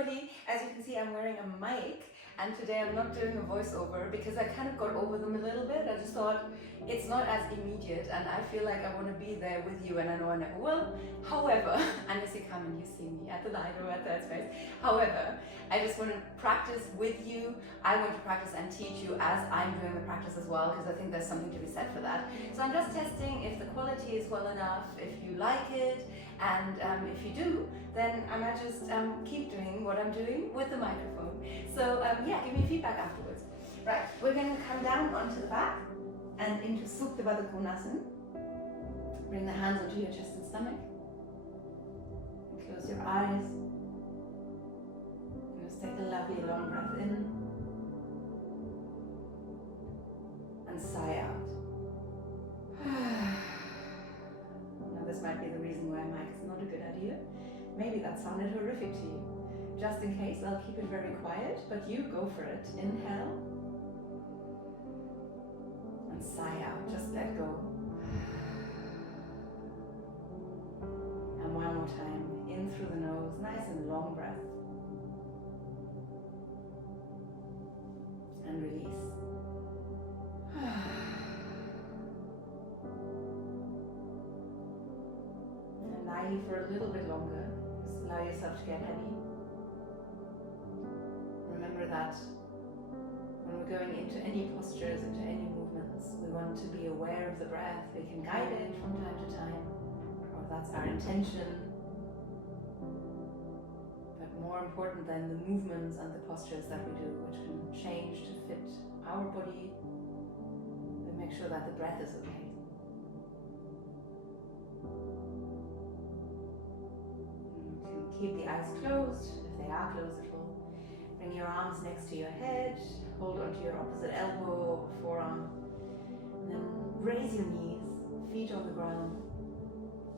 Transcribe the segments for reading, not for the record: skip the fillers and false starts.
everybody. As you can see, I'm wearing a mic, and today I'm not doing a voiceover because I kind of got over them a little bit. I just thought it's not as immediate, and I feel like I want to be there with you, and I know I never will. However, unless you come and you see me at the light or at that space. However, I just want to practice with you. I want to practice and teach you as I'm doing the practice as well, because I think there's something to be said for that. So I'm just testing if the quality is well enough, if you like it, and if you do, then I might just keep doing what I'm doing with the microphone. So yeah, give me feedback afterwards. Right, we're going to come down onto the back and into Supta Baddha Konasana. Bring the hands onto your chest and stomach. And close your eyes. And just take a lovely long breath in. And sigh out. Now this might be the reason why a mic is not a good idea. Maybe that sounded horrific to you. Just in case, I'll keep it very quiet, but you go for it. Inhale. And sigh out, just let go. And one more time, in through the nose, nice and long breath. And release. And lie here for a little bit longer. Just allow yourself to get heavy. Remember that when we're going into any postures, into any movements, we want to be aware of the breath. We can guide it from time to time, or that's our intention. But more important than the movements and the postures that we do, which can change to fit our body, we make sure that the breath is okay. You can keep the eyes closed, if they are closed at all. Bring your arms next to your head, hold onto your opposite elbow or forearm, and then raise your knees, feet on the ground.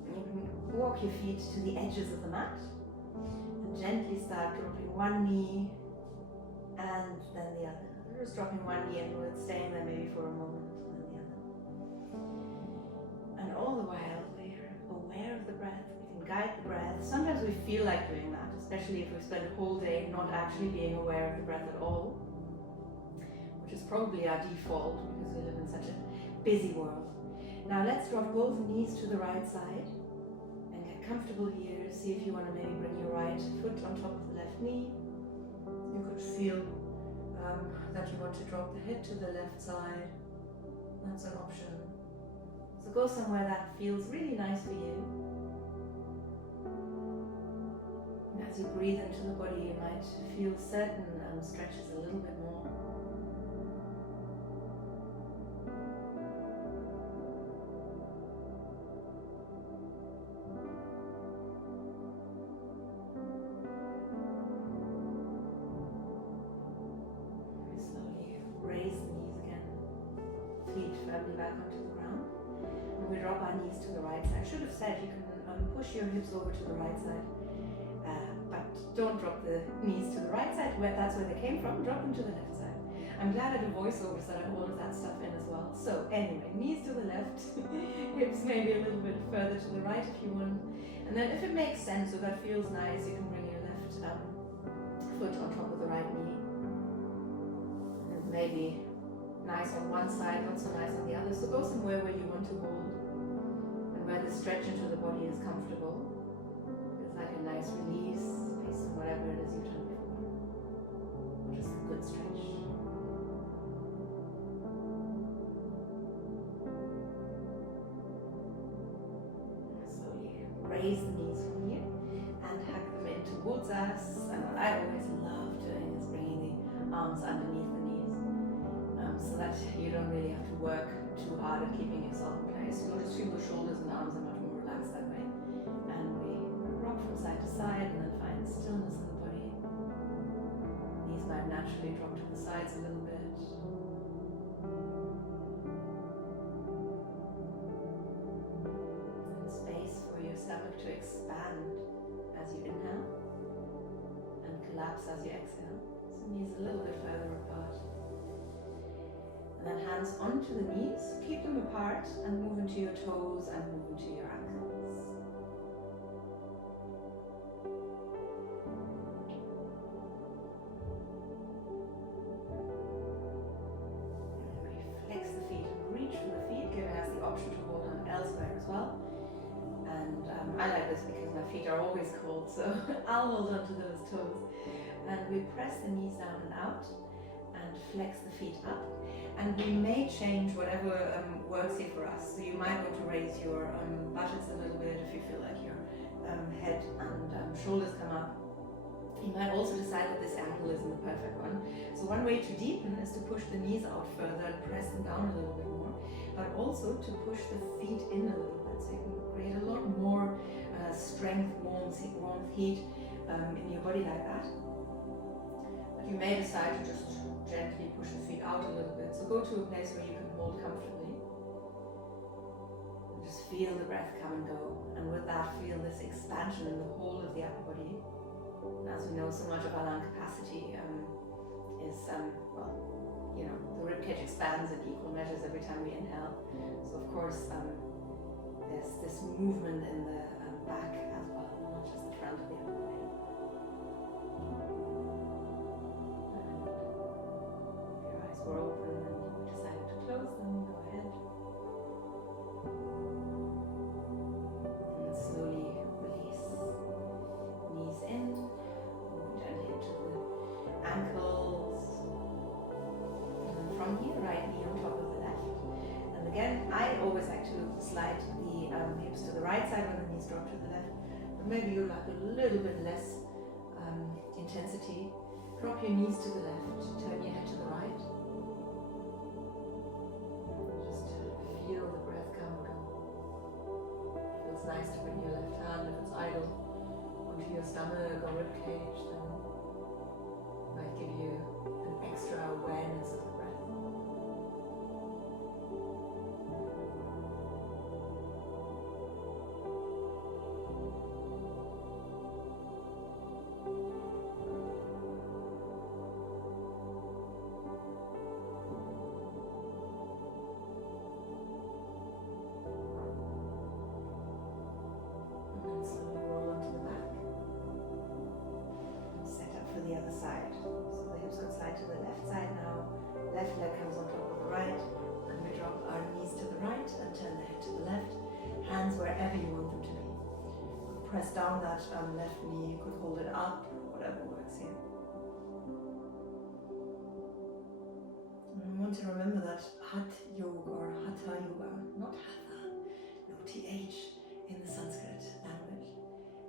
And you can walk your feet to the edges of the mat, and gently start dropping one knee and then the other. Just dropping one knee inwards, staying there maybe for a moment, and then the other. And all the while, we're aware of the breath. Guide the breath. Sometimes we feel like doing that, especially if we spend a whole day not actually being aware of the breath at all, which is probably our default because we live in such a busy world. Now let's drop both knees to the right side and get comfortable here. See if you want to maybe bring your right foot on top of the left knee. You could feel that you want to drop the head to the left side. That's an option. So go somewhere that feels really nice for you. As you breathe into the body, you might feel certain stretches a little bit more. Very slowly raise the knees again. Feet firmly back onto the ground. And we drop our knees to the right side. I should have said you can push your hips over to the right side. But don't drop the knees to the right side, that's where they came from, drop them to the left side. I'm glad I do voiceovers that I have all of that stuff in as well. So anyway, knees to the left, hips maybe a little bit further to the right if you want. And then if it makes sense, or that feels nice, you can bring your left foot on top of the right knee. And maybe nice on one side, not so nice on the other. So go somewhere where you want to hold and where the stretch into the body is comfortable. Like a nice release based on whatever it is you've done before. Or just a good stretch. Slowly raise the knees from here and hug them in towards us. And what I always love doing is bringing the arms underneath the knees so that you don't really have to work too hard at keeping yourself in place. You'll just feel the shoulders and arms are much more relaxed that way. And we rock from side to side and then find stillness in the body. Knees might naturally drop to the sides a little bit. And space for your stomach to expand as you inhale and collapse as you exhale. So knees a little bit further apart. And then hands onto the knees, keep them apart and move into your toes and move into your ankles. hold. So I'll hold onto those toes. And we press the knees down and out and flex the feet up. And we may change whatever works here for us. So you might want to raise your buttocks a little bit if you feel like your head and shoulders come up. You might also decide that this angle isn't the perfect one. So one way to deepen is to push the knees out further and press them down a little bit more, but also to push the feet in a little bit, so you can create a lot more strength, warmth, heat in your body like that. But you may decide to just gently push the feet out a little bit. So go to a place where you can hold comfortably. And just feel the breath come and go. And with that, feel this expansion in the whole of the upper body. As we know, so much of our lung capacity is, well, you know, the ribcage expands in equal measures every time we inhale. So of course, there's this movement in the back as well, not just the front of the upper body. And if your eyes were open and you decided to close them, go ahead. And slowly release. Knees in. Ankles, and from here, right knee on top of the left. And again, I always like to slide the hips to the right side when the knees drop to the left, but maybe you like a little bit less intensity. Drop your knees to the left, turn your head to the right. Just feel the breath come and go. Feels nice to bring your left hand, if it's idle, onto your stomach or rib cage, then might give you an extra awareness of the breath. And then slowly roll onto the back. And set up for the other side. Slide to the left side now, left leg comes on top of the right, and we drop our knees to the right and turn the head to the left, hands wherever you want them to be. Press down that left knee, you could hold it up, whatever works here. And we want to remember that Hatha Yoga or Hatha Yoga, not Hatha, no TH in the Sanskrit language,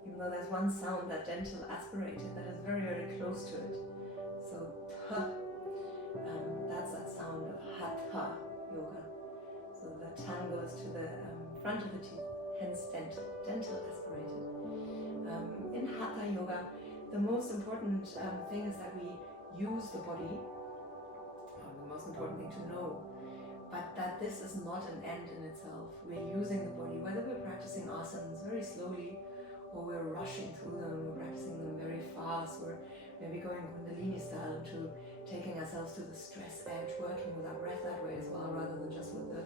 even though there's one sound, that dental aspirated, that is very, very close to it. So that's that sound of Hatha Yoga. So the tongue goes to the front of the teeth, hence dental aspirated. In Hatha Yoga, the most important thing is that we use the body, or the most important thing to know, but that this is not an end in itself. We're using the body, whether we're practicing asanas very slowly, or we're rushing through them, we're practicing them very fast, we're maybe going Kundalini style to taking ourselves to the stress edge, working with our breath that way as well, rather than just with the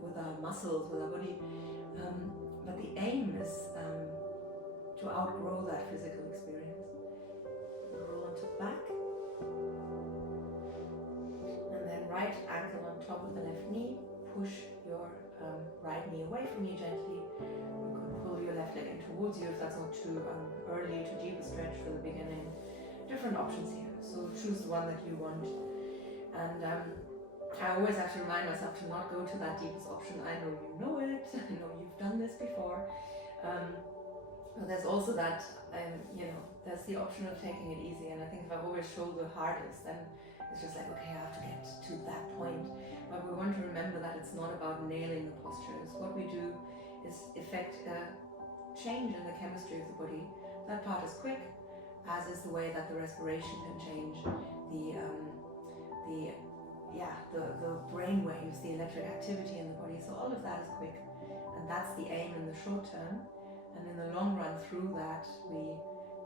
with our muscles, with our body. But the aim is to outgrow that physical experience. Roll onto back, and then right ankle on top of the left knee. Push your right knee away from you gently. You can pull your left leg in towards you if that's not too early, too deep a stretch for the beginning. Different options here, so choose the one that you want. And I always have to remind myself to not go to that deepest option. I know you know it, I know you've done this before. But there's also that, there's the option of taking it easy. And I think if I've always shoulder hardest, then it's just like, okay, I have to get to that point. But we want to remember that it's not about nailing the postures. What we do is effect a change in the chemistry of the body. That part is quick, as is the way that the respiration can change the brain waves, the electric activity in the body. So all of that is quick, and that's the aim in the short term. And in the long run, through that, we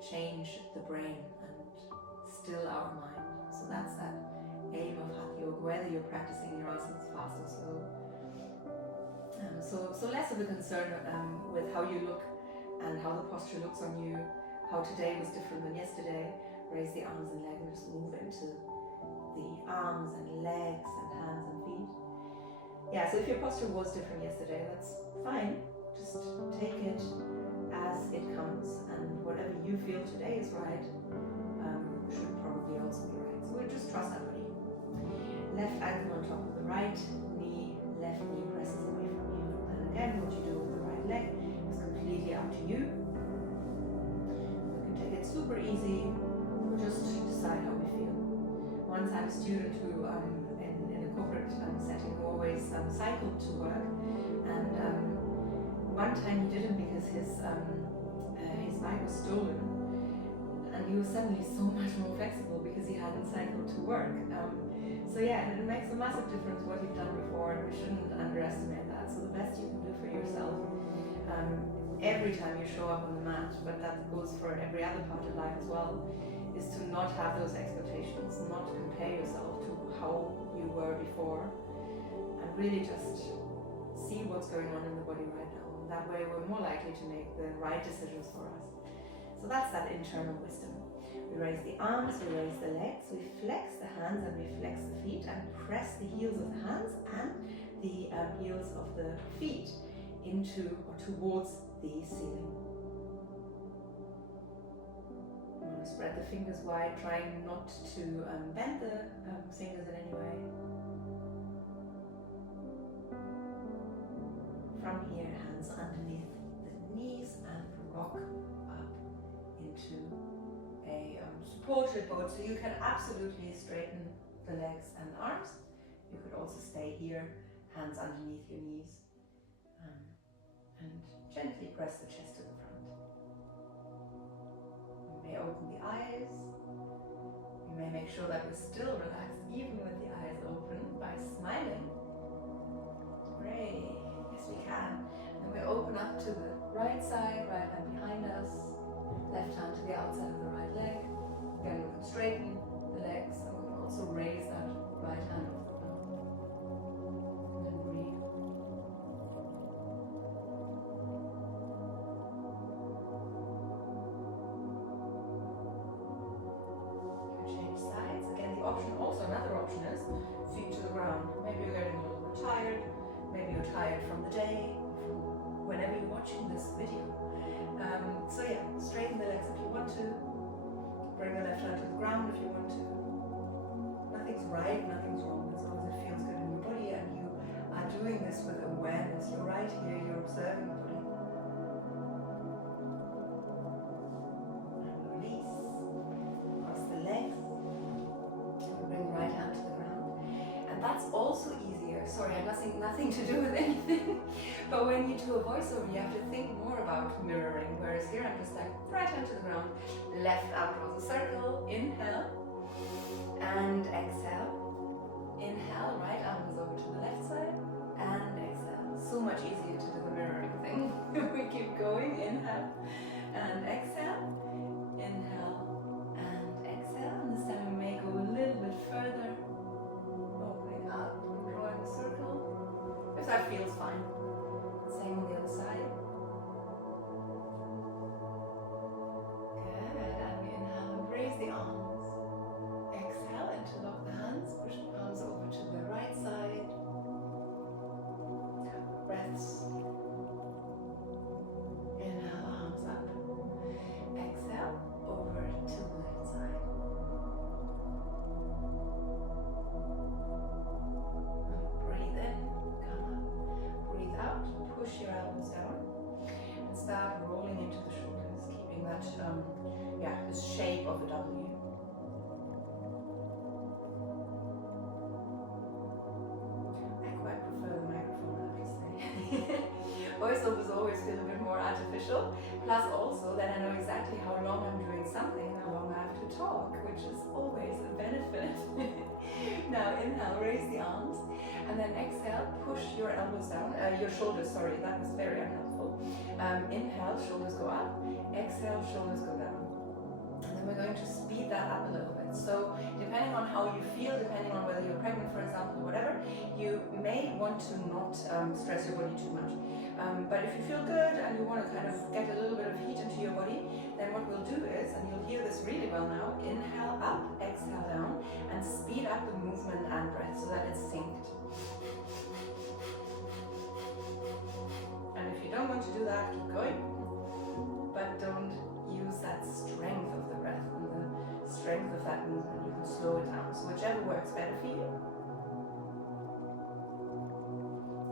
change the brain and still our mind. So that's that aim of Hatha Yoga, whether you're practicing your asanas fast or slow. So less of a concern with how you look and how the posture looks on you, how today was different than yesterday. Raise the arms and legs and just move into the arms and legs and hands and feet. Yeah, so if your posture was different yesterday, that's fine. Just take it as it comes, and whatever you feel today is right should probably also be right. So we'll just trust our body. Left ankle on top of the right knee, left knee presses away from you. And again, what you do with the right leg is completely up to you. You can take it super easy, just decide how we feel. Once I had a student who, in a corporate setting, who always cycled to work, and one time he didn't because his bike was stolen, and he was suddenly so much more flexible because he hadn't cycled to work. So yeah, it makes a massive difference what you've done before, and we shouldn't underestimate that. So the best you can do for yourself every time you show up on the mat, but that goes for every other part of life as well, is to not have those expectations, not compare yourself to how you were before, and really just see what's going on in the body right now. That way we're more likely to make the right decisions for us. So that's that internal wisdom. We raise the arms, we raise the legs, we flex the hands and we flex the feet, and press the heels of the hands and the heels of the feet into or towards the ceiling. I'm going to spread the fingers wide, trying not to bend the fingers in any way. From here, hands underneath the knees and rock up into a supported boat. So you can absolutely straighten the legs and arms. You could also stay here, hands underneath your knees, and gently press the chest to the front. You may open the eyes. You may make sure that we're still relaxed, even with the eyes open, by smiling. Great. Yes, we can. And we open up to the right side, right hand behind us, left hand to the outside of the right leg. Again, we can straighten the legs, and we can also raise that right hand off the ground. And then breathe. Change sides. Again, the option, also another option is feet to the ground. Maybe you're getting a little bit tired. Maybe you're tired from the day, whenever you're watching this video. So yeah, straighten the legs if you want to. Bring the left hand to the ground if you want to. Nothing's right, nothing's wrong, as long as it feels good in your body and you are doing this with awareness. You're right here, you're observing the body. And release. Cross the legs. And bring the right hand to the ground. And that's also easier. Sorry, it has nothing to do with anything. But when you do a voiceover, you have to think more about mirroring. Whereas here, I'm just like, right hand to the ground, left arm draws a circle, inhale, and exhale. Inhale, right arm goes over to the left side, and exhale. So much easier to do the mirroring thing. We keep going, inhale, and exhale. Inhale, and exhale. And this time we may go a little bit further, opening up, drawing a circle. If that feels fine. Same on the other side. Good, and we inhale and raise the arms. Exhale, interlock the hands, push the palms over to the right side. Couple breaths. Inhale, arms up. Exhale, over to the left side. Breathe in, come up. Breathe out, push your elbows down, and start rolling into the shoulders, keeping that, this shape of a W. I quite prefer the microphone, I have to say. Voiceovers always feel a bit more artificial, plus also that I know exactly how long I'm doing something, how long I have to talk, which is always a benefit. Now inhale, raise the arms, and then exhale, push your elbows down, your shoulders, sorry, that was very unhelpful. Inhale, shoulders go up, exhale, shoulders go down. And then we're going to speed that up a little bit. So depending on how you feel, depending on whether you're pregnant, for example, or whatever, you may want to not stress your body too much. But if you feel good and you want to kind of get a little bit of heat into your body, then what we'll do is, and you'll hear this really well now, inhale up, exhale down, and speed up the movement and breath so that it's synced. And if you don't want to do that, keep going. but don't use that strength of the breath and the strength of that movement. You can slow it down. So whichever works better for you.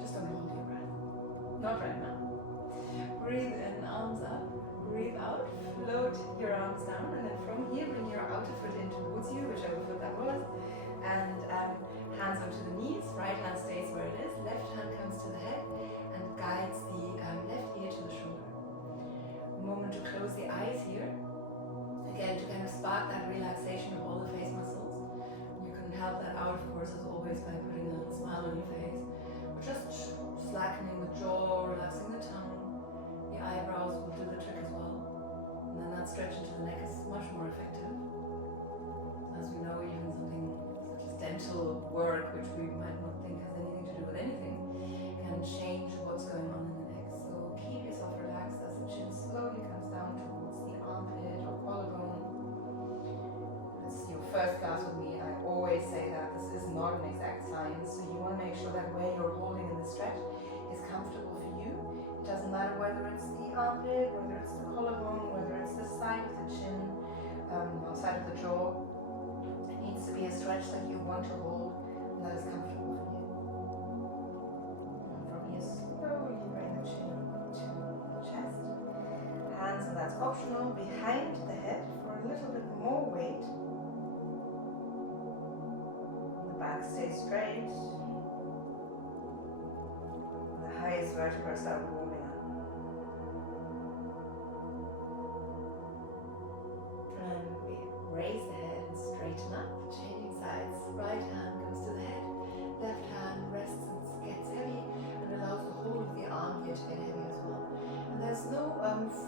Just don't hold your breath. Not right now. Breathe in, arms up. Breathe out. Float your arms down, and then from here bring your outer foot in towards you, whichever foot that was, and hands onto the knees. Right hand stays where it is. Left hand comes to the head and guides the left ear to the shoulder. A moment to close the eyes here. Again, to kind of spark that relaxation of all the face muscles. You can help that out, of course, as always, by putting a little smile on your face. Or just slackening the jaw, relaxing the tongue. The eyebrows will do the trick as well. And then that stretch into the neck is much more effective. As we know, even something such as dental work, which we might not think has anything to do with anything, can change what's going on in the neck. So keep yourself relaxed as the chin slowly comes down towards the armpit or collarbone. It's your first class with me. I always say that this is not an exact science, so you want to make sure that where you're holding in the stretch is comfortable for you. It doesn't matter whether it's the armpit, whether it's the collarbone, whether it's the side of the chin, or side of the jaw. It needs to be a stretch that you want to hold and that is comfortable for you. And from here, slowly bring the chin to the chest. Hands, and that's optional, behind the head for a little bit more weight. The back stays straight. The highest vertebrae start warming up. And we raise the head and straighten up, changing sides. Right hand goes to the head, left hand rests and gets heavy and allows the whole of the arm here to get heavy as well. And there's no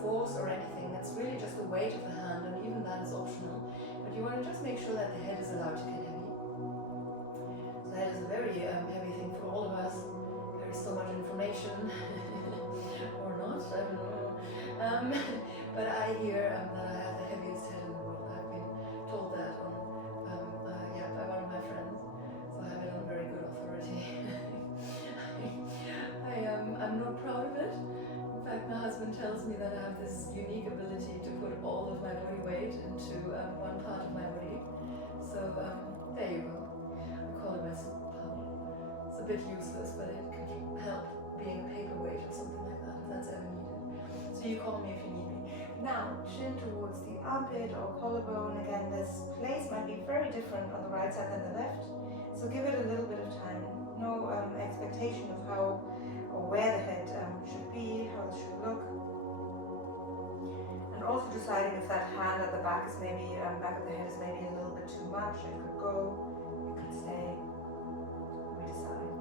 force or anything, it's really just the weight of the hand, and even that is optional. But you want to just make sure that the head is allowed to get heavy. So that is a very heavy thing for all of us. There's so much information, or not, I don't know. But I hear that I have the heaviest head in the world. I've been told that by one of my friends, so I have it on very good authority. I'm not proud of it. In fact, my husband tells me that I have this unique ability to put all of my body weight into one part of my body. So there you go. I call it my superpower. It's a bit useless, but it could help being a paperweight or something like that, if that's ever needed. So you call me if you need me. Now, chin towards the armpit or collarbone. Again, this place might be very different on the right side than the left, so give it a little bit of time. No expectation of how or where the head should be, how it should look. And also deciding if that hand at the back is maybe, back of the head is maybe a little bit too much. It could go, it could stay. We decide.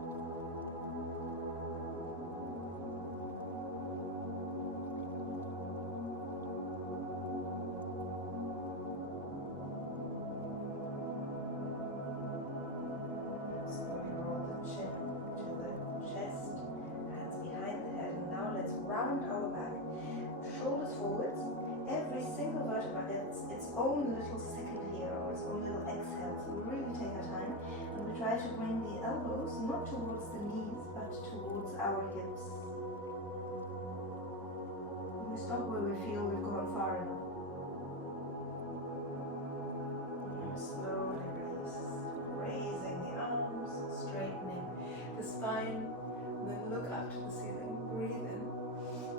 Slowly roll the chin to the chest, hands behind the head, and now let's round our back. Shoulders forwards. Every single vertebra gets its own little second here, or its own little exhale. So we really take our time, and we try to bring the elbows not towards the knees, but towards our hips. We stop where we feel we've gone far enough. And slowly release, raising the arms, straightening the spine, and then look up to the ceiling. Breathe in.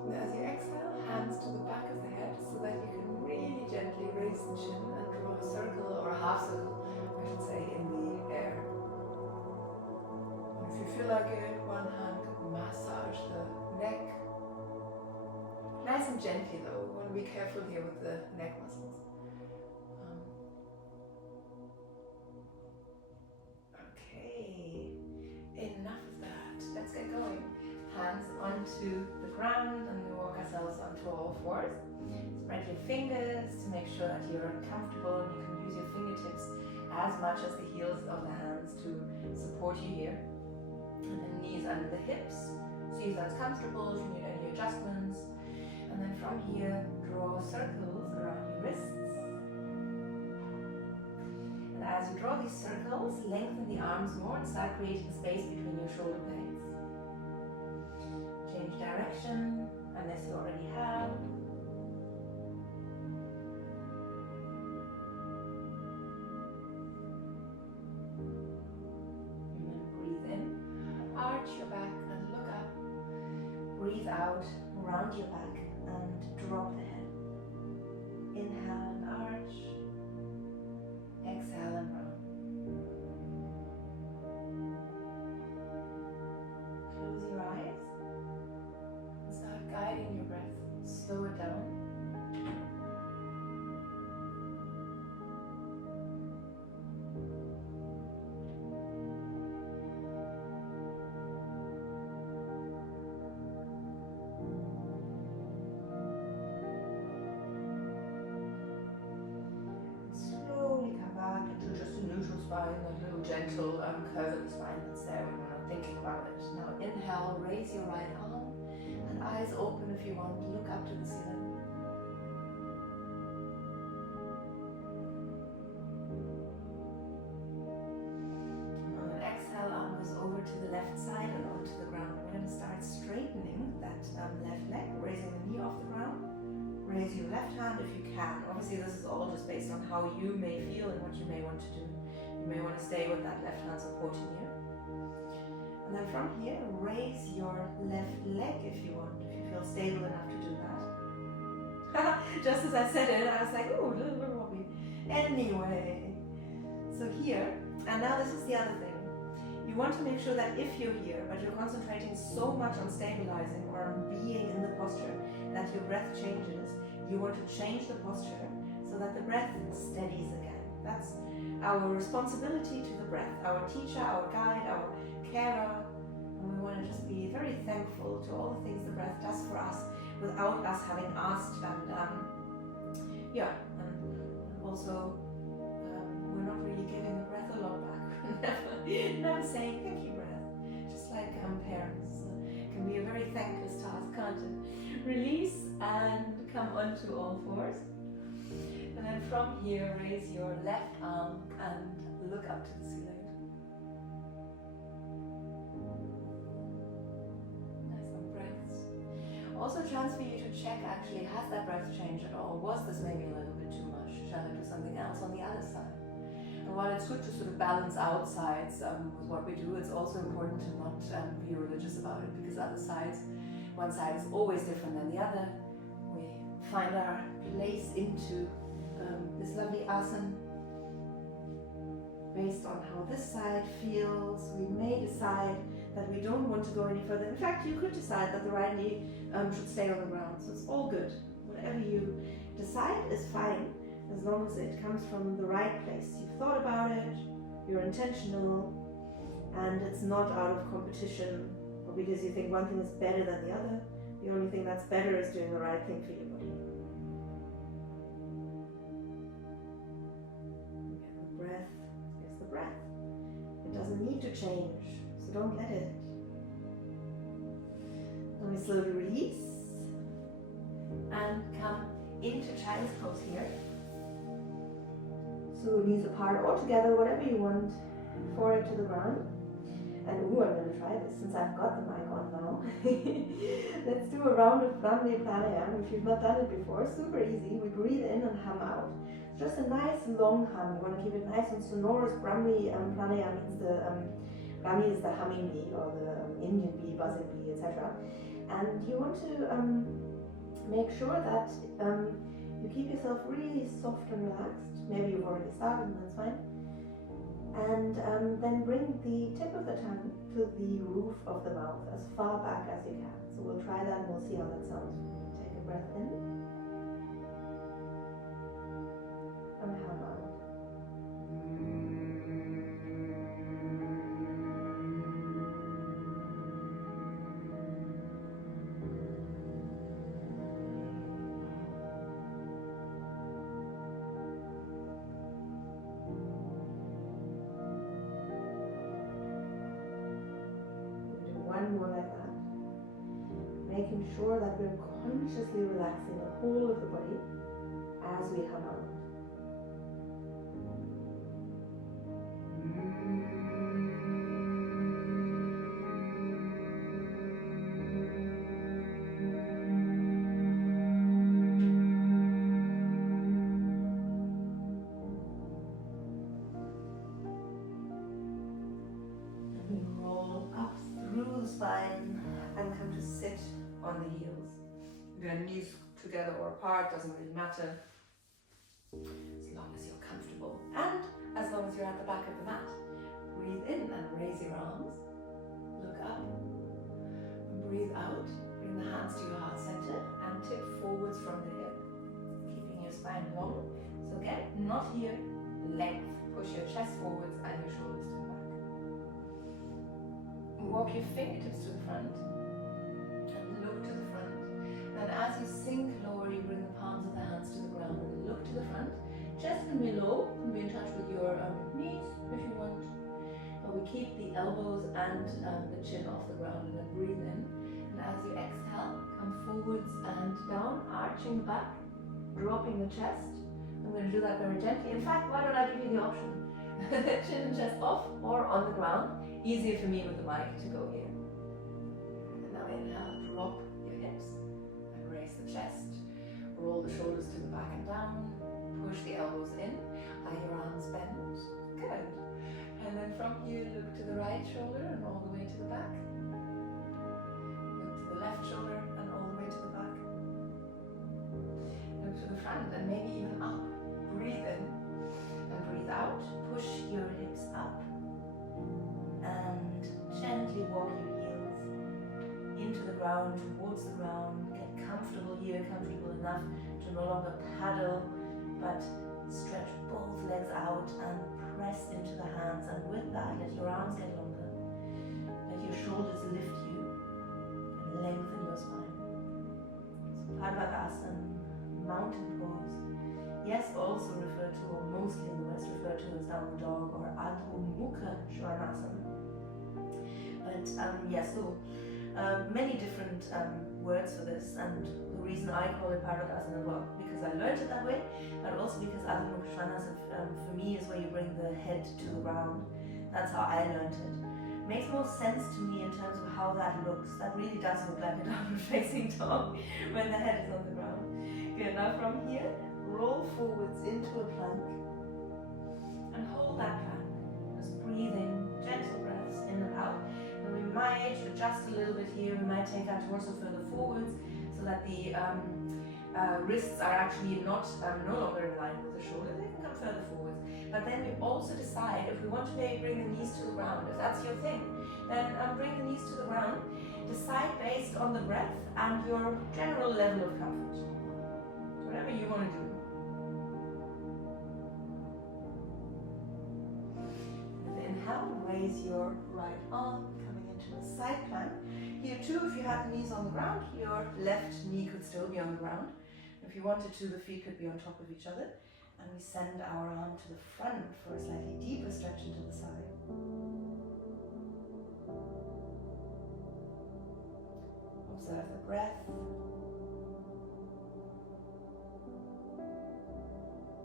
And as you exhale, hands to the back of the head so that you can really gently raise the chin and draw a circle, or a half circle, I should say, in the air. And if you feel like it, one hand can massage the neck. Nice and gently though, we want to be careful here with the neck muscles. Okay, enough of that. Let's get going. Hands onto the ground, and we walk ourselves onto all fours. Spread your fingers to make sure that you're comfortable, and you can use your fingertips as much as the heels of the hands to support you here. And then knees under the hips. See if that's comfortable, if you need any adjustments. And then from here, draw circles around your wrists. And as you draw these circles, lengthen the arms more and start creating space between your shoulder blades. Change direction, unless you already have. out, round your back, and drop the head. Inhale and arch. Exhale and round. Close your eyes and start guiding your breath. Slow it down. Spine, a little gentle curve in the spine that's there when we're not thinking about it. Now inhale, raise your right arm and eyes open if you want. Look up to the ceiling. On an exhale, arm goes over to the left side and onto the ground. We're going to start straightening that left leg, raising the knee off the ground. Raise your left hand if you can. Obviously this is all just based on how you may feel and what you may want to do. You may want to stay with that left hand supporting you. And then from here, raise your left leg if you want, if you feel stable enough to do that. Just as I said it, I was like, ooh, a little bit wobbly. Anyway, so here, and now this is the other thing. You want to make sure that if you're here, but you're concentrating so much on stabilizing or on being in the posture that your breath changes, you want to change the posture so that the breath steadies again. That's our responsibility to the breath, our teacher, our guide, our carer, and we want to just be very thankful to all the things the breath does for us without us having asked, and also we're not really giving the breath a lot back. Never saying thank you, breath. Just like parents, it can be a very thankless task, can't it? Release and come onto all fours. And then from here, raise your left arm and look up to the ceiling. Nice long breaths. Also a chance for you to check actually, has that breath changed at all? Was this maybe a little bit too much? Shall I do something else on the other side? And while it's good to sort of balance out sides with what we do, it's also important to not be religious about it, because other sides, one side is always different than the other. We find our place into this lovely asana based on how this side feels. We may decide that we don't want to go any further. In fact, you could decide that the right knee should stay on the ground. So it's all good. Whatever you decide is fine, as long as it comes from the right place. You've thought about it, you're intentional, and it's not out of competition or because you think one thing is better than the other. The only thing that's better is doing the right thing for your body. Breath is the breath. It doesn't need to change, so don't let it. Then we slowly release and come into child's pose here. So knees apart all together, whatever you want, forehead to the ground. And ooh, I'm going to try this since I've got the mic on now. Let's do a round of Brahmi pranayama. If you've not done it before, super easy. We breathe in and hum out. Just a nice long hum. You want to keep it nice and sonorous. Brahmi pranayama means Brahmi is the humming bee or the Indian bee, buzzing bee, etc. And you want to make sure that you keep yourself really soft and relaxed. Maybe you've already started, and that's fine. And then bring the tip of the tongue to the roof of the mouth as far back as you can. So we'll try that and we'll see how that sounds. Take a breath in and hum out. One more like that, making sure that we're consciously relaxing the whole of the body as we hum out. And we roll up through the spine and come to sit on the Your knees together or apart, doesn't really matter. As long as you're comfortable and as long as you're at the back of the mat. Breathe in and raise your arms. Look up. Breathe out. Bring the hands to your heart center and tip forwards from the hip, keeping your spine long. So again, not here, length. Push your chest forwards and your shoulders to the back. Walk your fingertips to the front and look to the front. Then as you sink lower, you bring the palms of the hands to the ground and look to the front. Chest can be low, can be in touch with your knees if you want. But we keep the elbows and the chin off the ground and then breathe in. And as you exhale, come forwards and down, arching the back, dropping the chest. I'm going to do that very gently. In fact, why don't I give you the option? Chin and chest off or on the ground. Easier for me with the mic to go here. And now inhale, drop your hips and raise the chest. Roll the shoulders to the back and down. Push the elbows in. Are your arms bent? Good. And then from here, look to the right shoulder and all the way to the back. Look to the left shoulder and all the way to the back. Look to the front and maybe even up. Breathe in and breathe out. Push your hips up and gently walk your heels into the ground, towards the ground. Get comfortable here, comfortable enough to no longer paddle, but stretch both legs out and press into the hands. And with that, let your arms get longer. Let your shoulders lift you and lengthen your spine. So Pathak, mountain pose. Yes, also referred to, or mostly in the West, referred to as downward dog or Adho Mukha Svanasana. But so many different words for this, and the reason I call it Virabhadra, well, because I learned it that way, but also because Adho Mukha Svanasana for me is where you bring the head to the ground. That's how I learned it. Makes more sense to me in terms of how that looks. That really does look like a downward facing dog when the head is on the ground. Good, now from here, roll forwards into a plank and hold that plank. Just breathing, gentle breaths in and out. And we might adjust a little bit here. We might take our torso further forwards so that the wrists are actually no longer in line with the shoulder. They can come further forwards. But then we also decide if we want to maybe bring the knees to the ground. If that's your thing, then bring the knees to the ground. Decide based on the breath and your general level of comfort. Whatever you want to do. Inhale, raise your right arm, coming into a side plank. Here too, if you have the knees on the ground, your left knee could still be on the ground. If you wanted to, the feet could be on top of each other. And we send our arm to the front for a slightly deeper stretch into the side. Observe the breath.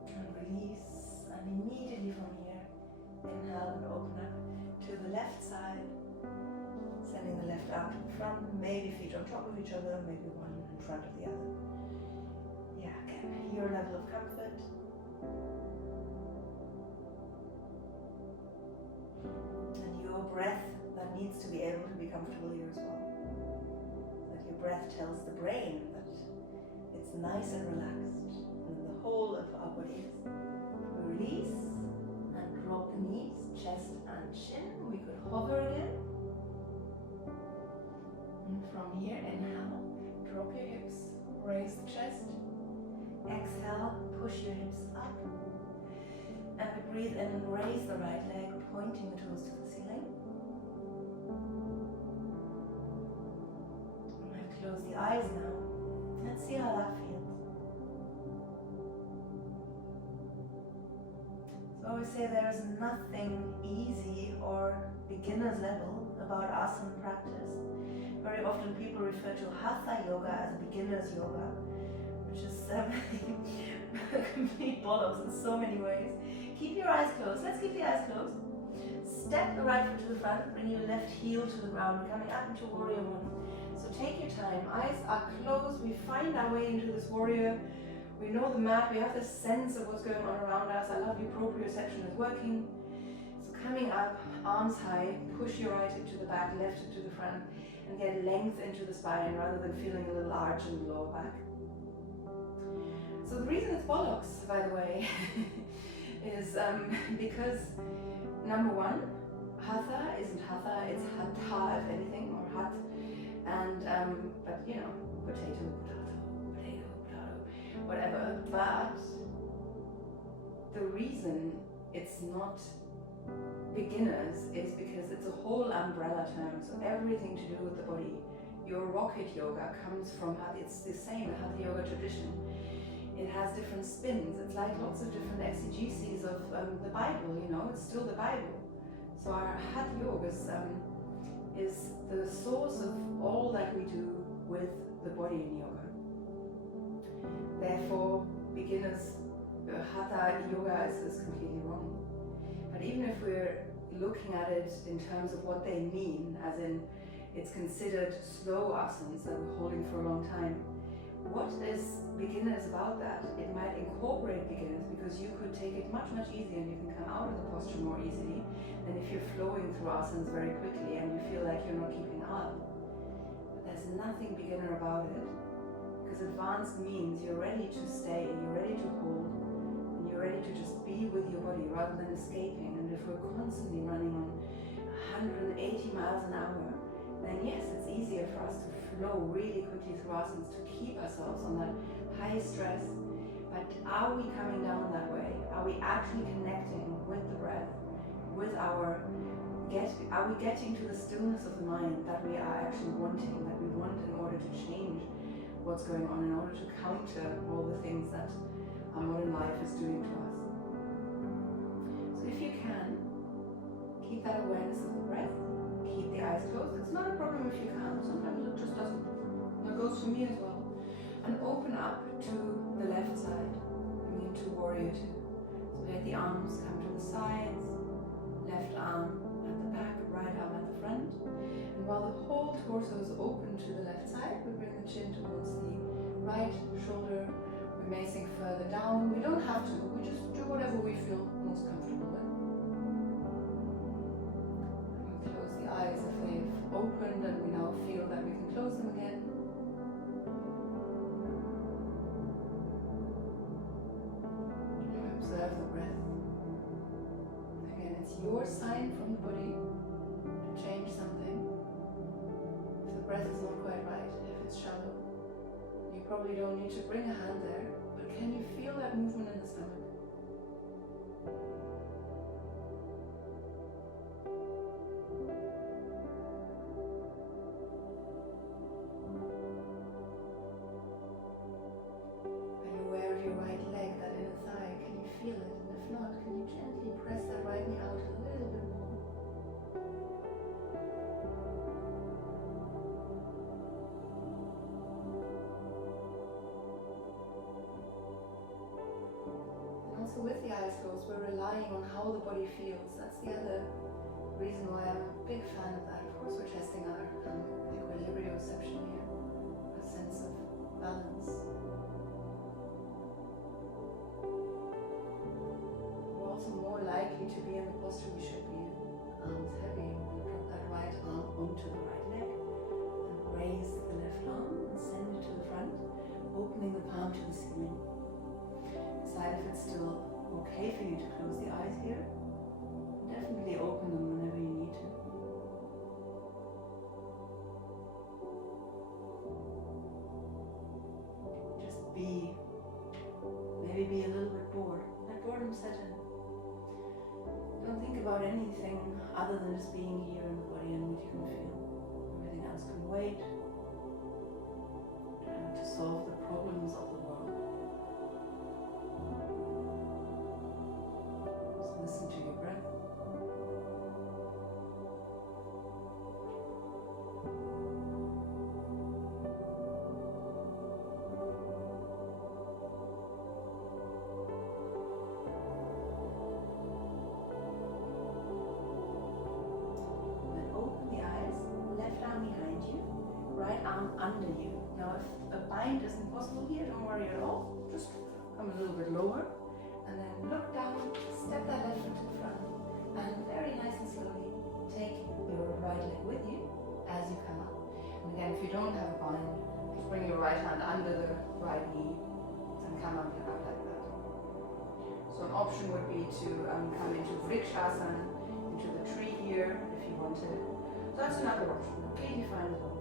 And release. And immediately from here, inhale and open up to the left side, sending the left arm to the front, maybe feet on top of each other, maybe one in front of the other. Yeah, again, your level of comfort. And your breath that needs to be able to be comfortable here as well. That your breath tells the brain that it's nice and relaxed, and the whole of our body is. We release. Drop the knees, chest and chin. We could hover again. And from here, inhale, drop your hips, raise the chest. Exhale, push your hips up. And we breathe in and raise the right leg, pointing the toes to the ceiling. We might close the eyes now. Let's see how that feels. I always say there is nothing easy or beginner's level about asana practice. Very often people refer to Hatha Yoga as a beginner's yoga, which is complete bollocks in so many ways. Keep your eyes closed. Let's keep the eyes closed. Step the right foot to the front, bring your left heel to the ground. We're coming up into warrior one. So take your time. Eyes are closed. We find our way into this warrior. We know the mat, we have this sense of what's going on around us. I love your proprioception is working. So coming up, arms high, push your right hip to the back, left hip to the front. and get length into the spine rather than feeling a little arch in the lower back. So the reason it's bollocks, by the way, is because number one, Hatha isn't Hatha, it's Hatha if anything, or Hat, and but you know, potato, whatever. But the reason it's not beginners is because it's a whole umbrella term, so everything to do with the body. Your rocket yoga comes from Hatha, it's the same, the Hatha Yoga tradition. It has different spins, it's like lots of different exegeses of the Bible, you know, it's still the Bible. So our Hatha Yoga is the source of all that we do with the body in yoga. Therefore, beginners, Hatha Yoga is completely wrong. But even if we're looking at it in terms of what they mean, as in it's considered slow asanas that we're holding for a long time, what is beginners about that? It might incorporate beginners because you could take it much easier and you can come out of the posture more easily than if you're flowing through asanas very quickly and you feel like you're not keeping up. But there's nothing beginner about it, because advanced means you're ready to stay, you're ready to hold, and you're ready to just be with your body rather than escaping. And if we're constantly running on 180 miles an hour, then yes, it's easier for us to flow really quickly through asanas to keep ourselves on that high stress. But are we coming down that way? Are we actually connecting with the breath, with our are we getting to the stillness of the mind that we are actually wanting, that we want in order to change what's going on, in order to counter all the things that our modern life is doing to us? So if you can, keep that awareness of the breath, keep the eyes closed. It's not a problem if you can't. Sometimes it just doesn't. That goes for me as well. And open up to the left side, coming into warrior two. So let the arms come to the sides, left arm at the back, right arm at the front. And while the whole torso is open to the left side, we bring the chin towards the right shoulder. We may sink further down. We don't have to. We just do whatever we feel most comfortable with. We close the eyes if they've opened and we now feel that we can close them again. Observe the breath. Again, it's your sign from the body to change something. If the breath is not quite right, if it's shallow, you probably don't need to bring a hand there, but can you feel that movement in the stomach? Are you aware of your right leg, that inner thigh? Can you feel it? And if not, can you gently press that right knee out a little bit more? So with the eyes closed, we're relying on how the body feels. That's the other reason why I'm a big fan of that. Of course, we're testing our equilibrioception here, a sense of balance. We're also more likely to be in the posture we should be in. Arms heavy, we drop that right arm onto the right leg and raise the left arm and send it to the front, opening the palm to the ceiling. Decide if it's still okay for you to close the eyes here. Definitely open them whenever you need to. Just maybe be a little bit bored. Let boredom set in. Don't think about anything other than just being here in the body and what you can feel. Everything else can wait. Trying to solve the problems of the world. Listen to your breath. Then open the eyes, left arm behind you, right arm under you. Now if a bind isn't possible here, don't worry at all. Just come a little bit lower. And then look down, step that left foot to the front, and very nice and slowly take your right leg with you as you come up. And again, if you don't have a bind, just bring your right hand under the right knee and come up and out like that. So an option would be to come into Vrikshasana, into the tree here if you wanted. So that's another option, completely fine as well.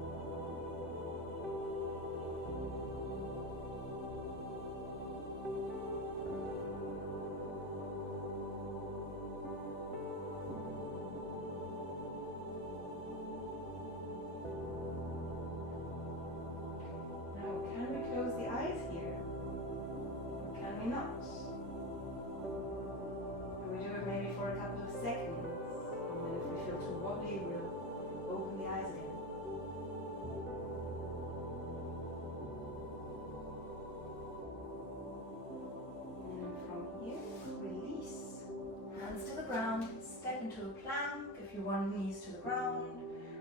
Ground, step into a plank if you want, knees to the ground,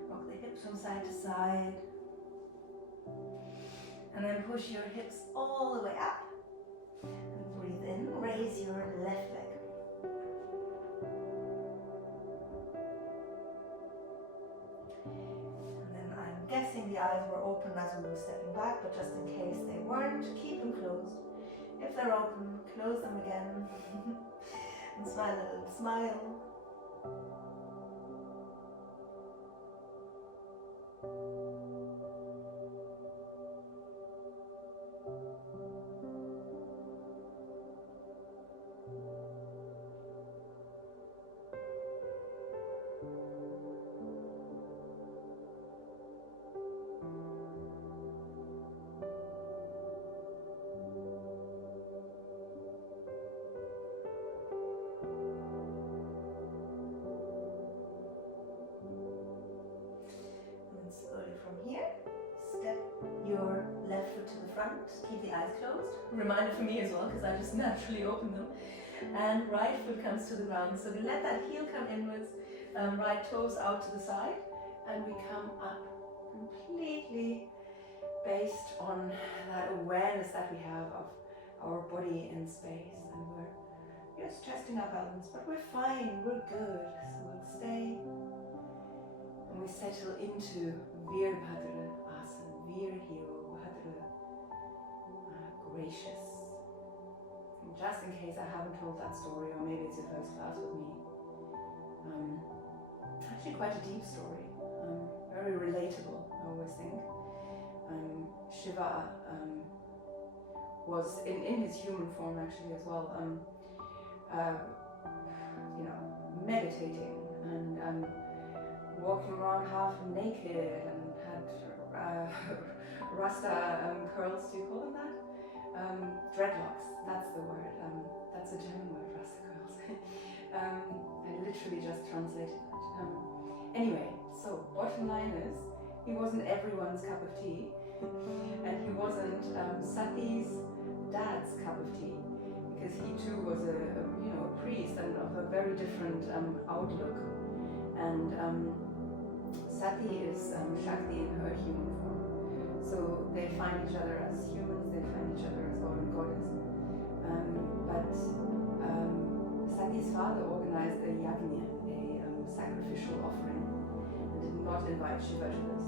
rock the hips from side to side, and then push your hips all the way up, and breathe in, raise your left leg. And then I'm guessing the eyes were open as we were stepping back, but just in case they weren't, keep them closed. If they're open, close them again. And smile a little smile. From here, step your left foot to the front, keep the eyes closed. Reminder for me as well, because I just naturally open them. And right foot comes to the ground. So we let that heel come inwards, right toes out to the side, and we come up completely based on that awareness that we have of our body in space. And we're just testing our balance, but we're fine, we're good. So we'll stay. And we settle into Virabhadra Asana, Vir Hero, Bhadra, gracious. And just in case I haven't told that story, or maybe it's your first class with me, actually quite a deep story, very relatable, I always think. Shiva was in his human form actually as well, meditating and walking around half naked and had Rasta curls, do you call them that? Dreadlocks, that's the word. That's a German word, Rasta curls. I literally just translated that. Anyway, so bottom line is, he wasn't everyone's cup of tea, and he wasn't Sati's dad's cup of tea, because he too was a priest and of a very different outlook. And Sati is Shakti in her human form. So they find each other as humans, they find each other as God and Goddess. But Sati's father organized a yajna, a sacrificial offering, and did not invite Shiva to this.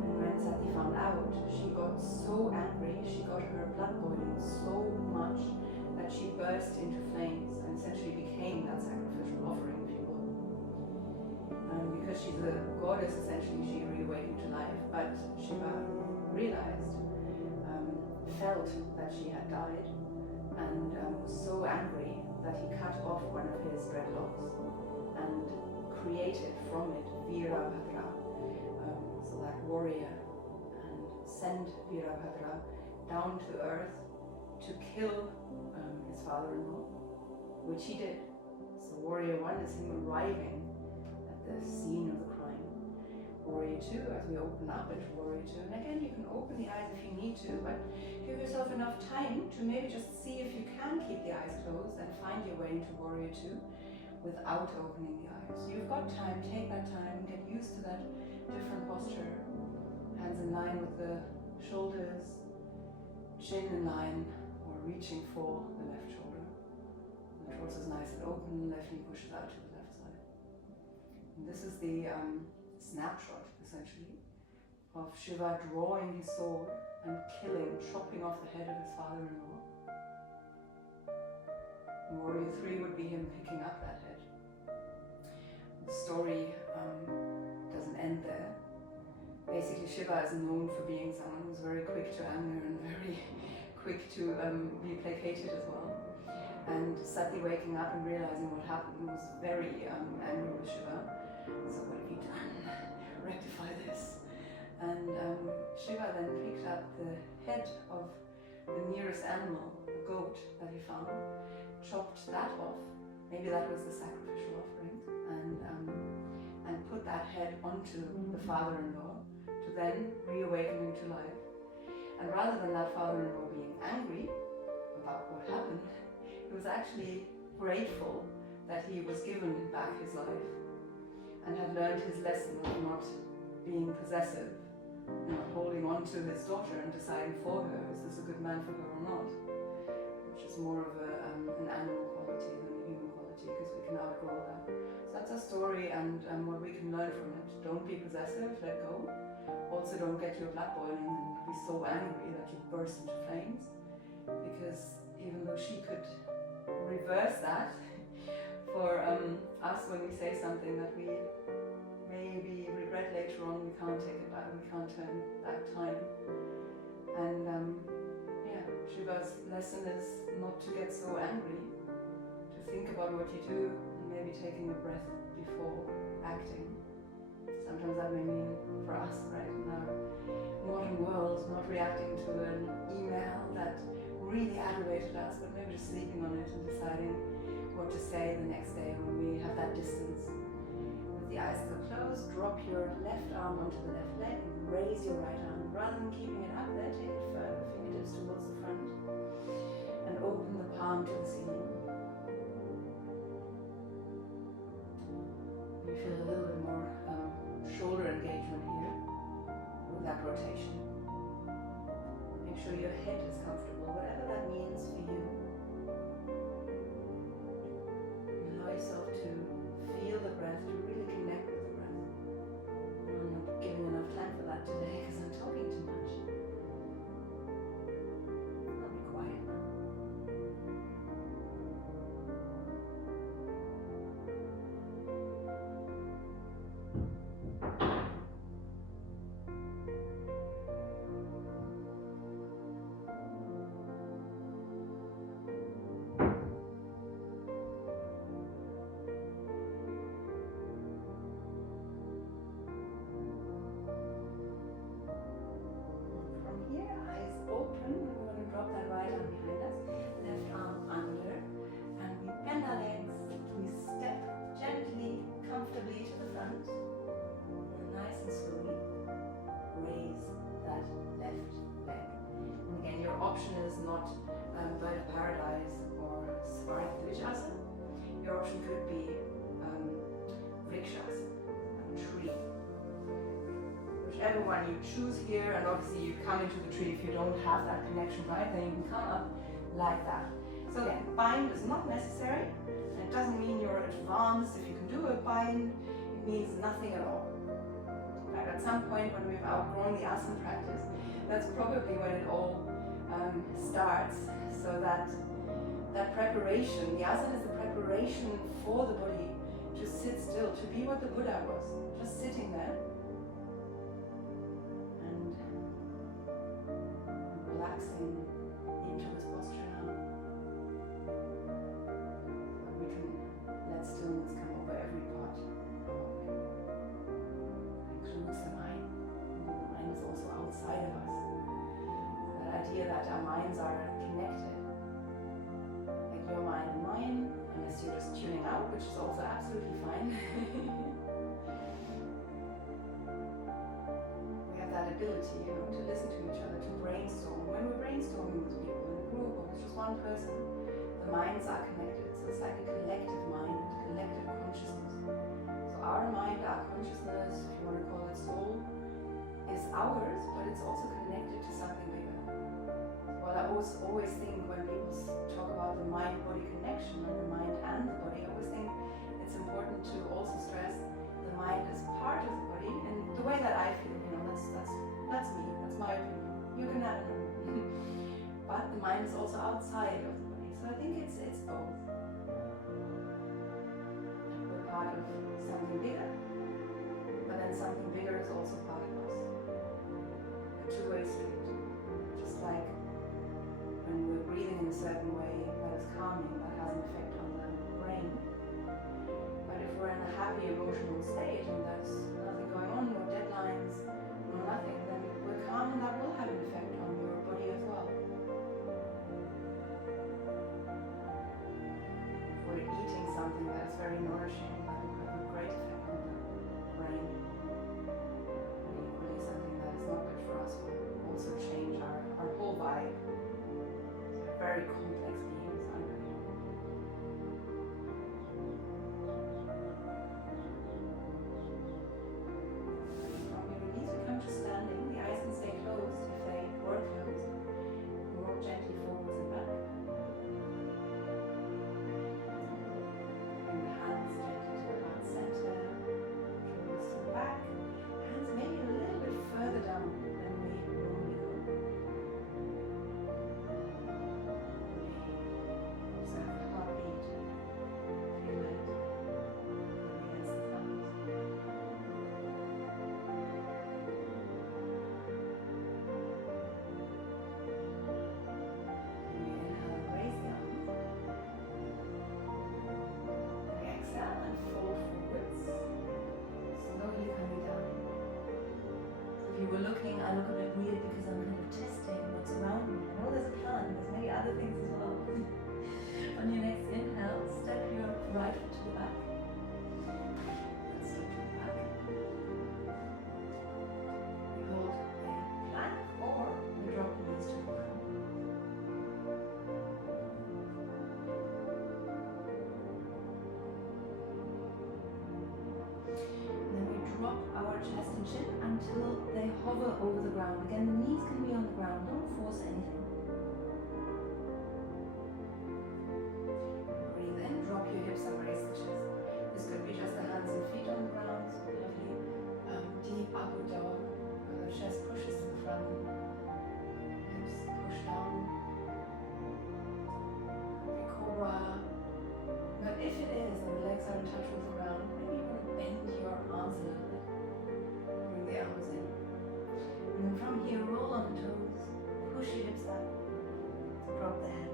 And when Sati found out, she got so angry, she got her blood boiling so much that she burst into flames and essentially became that sacrificial offering, if you will. Because she's a goddess, essentially, she reawakened to life, but Shiva realized, felt that she had died, and was so angry that he cut off one of his dreadlocks and created from it Virabhadra, so that warrior, and sent Virabhadra down to earth to kill his father-in-law, which he did. So warrior 1 is him arriving at the scene of the crime. Warrior 2, as we open up into Warrior 2, and again you can open the eyes if you need to, but give yourself enough time to maybe just see if you can keep the eyes closed and find your way into Warrior 2 without opening the eyes. So you've got time, take that time, get used to that different posture. Hands in line with the shoulders, chin in line, or reaching for the left shoulder. The torso is nice and open, left knee pushes out to the left side. And this is the snapshot, essentially, of Shiva drawing his sword and killing, chopping off the head of his father-in-law. Warrior 3 would be him picking up that head. The story doesn't end there. Basically, Shiva is known for being someone who's very quick to anger and very quick to be placated as well. And suddenly waking up and realizing what happened was very angry with Shiva. So what have you done? Rectify this. And Shiva then picked up the head of the nearest animal, a goat that he found, chopped that off. Maybe that was the sacrificial offering, and put that head onto the father-in-law to then reawaken him to life. And rather than that father-in-law being angry about what happened, he was actually grateful that he was given back his life and had learned his lesson of not being possessive, not holding on to his daughter and deciding for her, is this a good man for her or not? Which is more of an animal quality than a human quality, because we can outgrow that. So that's our story and what we can learn from it. Don't be possessive, let go. Also don't get your blood boiling and be so angry that you burst into flames, because even though she could reverse that for us when we say something that we maybe regret later on, we can't take it back, we can't turn back time. And Shiva's lesson is not to get so angry, to think about what you do and maybe taking a breath before acting. Sometimes that may mean for us, right, in our modern world, not reacting to an email that really aggravated us, but maybe just sleeping on it and deciding what to say the next day when we have that distance. With the eyes still closed, drop your left arm onto the left leg, raise your right arm. Rather than keeping it up there, take it further, fingertips towards the front, and open the palm to the ceiling. You feel a little bit more shoulder engagement here with that rotation. Make sure your head is comfortable, whatever that means for you. Allow yourself to feel the breath, to really connect with the breath. I'm not giving enough time for that today because I'm talking too much. I'll be quiet now. Drop that right arm behind us, left arm under, and we bend our legs, we step gently, comfortably to the front, and nice and slowly raise that left leg. And again, your option is not bird of paradise or Vinyasa. Your option could be Vrikshasana, tree. Whichever one you choose here, and obviously you come into the tree if you don't have that connection, right? Then you can come up like that. So again, bind is not necessary, and it doesn't mean you're advanced. If you can do a bind, it means nothing at all. In fact, at some point when we've outgrown the asana practice, that's probably when it all starts. So that preparation, the asana is the preparation for the body to sit still, to be what the Buddha was, just sitting there. Relaxing into this posture now. So we can let stillness come over every part of our body. That includes the mind. The mind is also outside of us. That idea that our minds are connected. Like your mind and mine, unless you're just tuning out, which is also absolutely fine. That ability, to listen to each other, to brainstorm. When we're brainstorming with people in a group or it's just one person, the minds are connected. So it's like a collective mind, a collective consciousness. So our mind, our consciousness, if you want to call it soul, is ours, but it's also connected to something bigger. Well, I always think when people talk about the mind-body connection, or the mind and the body, I always think it's important to also stress the mind is part of the body, and the way that I feel, that's is also part of us. A two-way street. Just like when we're breathing in a certain way that is calming, that has an effect on the brain. But if we're in a happy emotional state and there's nothing going on, no deadlines, no nothing, then we're calm and that will have an effect on your body as well. If we're eating something that is very nourishing, that will have a great effect on the brain. And equally something that is not good for us will also change our whole vibe. So very complex beings, aren't we? From your release, we come to standing. The eyes can stay closed if they were closed. We walk gently forwards and back. Bring the hands gently to the heart center. Shoulders to the back. Hands maybe a little bit further down than we normally go. Observe the heartbeat. Feel it. Against the thumbs. And we inhale, raise the arms. And we exhale and fold forwards. Slowly coming down. So if you were looking, I look a bit weird because I'm kind of testing what's around me. I know there's a plant, there's maybe other things as well. On your next inhale, step your right foot to the back. And step to the back. We hold a plank or we drop the knees to the ground. And then we drop our chest and chin until they hover over the ground. Again, the knees can be on the ground, don't force anything. Breathe in, drop your hips and raise the chest. This could be just the hands and feet on the ground, so lovely deep upward dog, where the chest pushes to the front, hips push down. Could be cobra. But if it is and the legs are in touch with the ground, maybe you want to bend your arms a little bit. Bring the arms in. And then from here, roll on the toes, push your hips up, drop the head